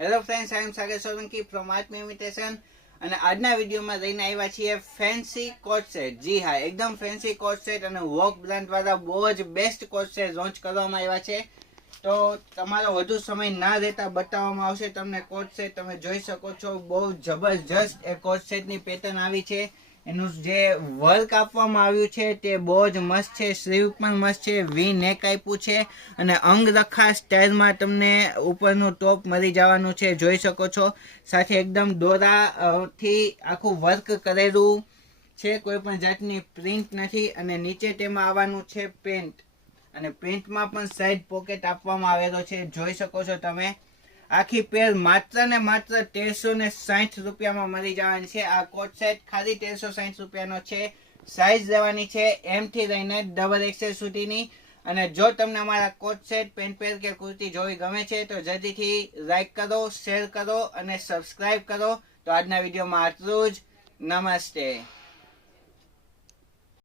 Hello friends, I am Sagar Solanki from Aatmi imitation અને આજના વિડીયોમાં લઈને આવ્યા છીએ ફેન્સી કોટ સેટ. જી હા, એકદમ ફેન્સી કોટ સેટ અને વોક બ્રાન્ડ વાળા બહુ જ બેસ્ટ કોટ સેટ લોન્ચ કરવામાં આવ્યા છે. તો તમારો વધુ સમય ના રહેતા બતાવવામાં આવશે તમને કોટ સેટ. તમે જોઈ શકો છો, બહુ જબરજસ્ત એ કોટ સેટની પેટર્ન આવી છે. એનું જે વર્ક આપવામાં આવ્યું છે તે બહુ જ મસ્ત છે. સ્લીવ પણ મસ્ત છે, વી નેક આપ્યું છે અને અંગરખા સ્ટાઇલમાં તમને ઉપરનું ટોપ મળી જવાનું છે. જોઈ શકો છો, સાથે એકદમ દોરાથી આખું વર્ક કરેલું છે, કોઈ પણ જાતની પ્રિન્ટ નથી. અને નીચે તેમાં આવવાનું છે પેન્ટ, અને પેન્ટમાં પણ સાઈડ પોકેટ આપવામાં આવેલો છે. જોઈ શકો છો તમે. આખી પેર માત્ર ને માત્ર 1360 રૂપિયામાં મળી જવાની છે. આ કોટ સેટ ખાલી 1360 રૂપિયાનો છે. સાઈઝ લેવાની છે M થી લઈને XXL સુધીની. અને જો તમને અમારા કોટ સેટ, પેન્ટ પેર કે કુર્તી જોવી ગમે છે તો જલ્દીથી લાઈક કરો, શેર કરો અને સબસ્ક્રાઈબ કરો. તો આજના વિડીયોમાં આટલું જ. નમસ્તે.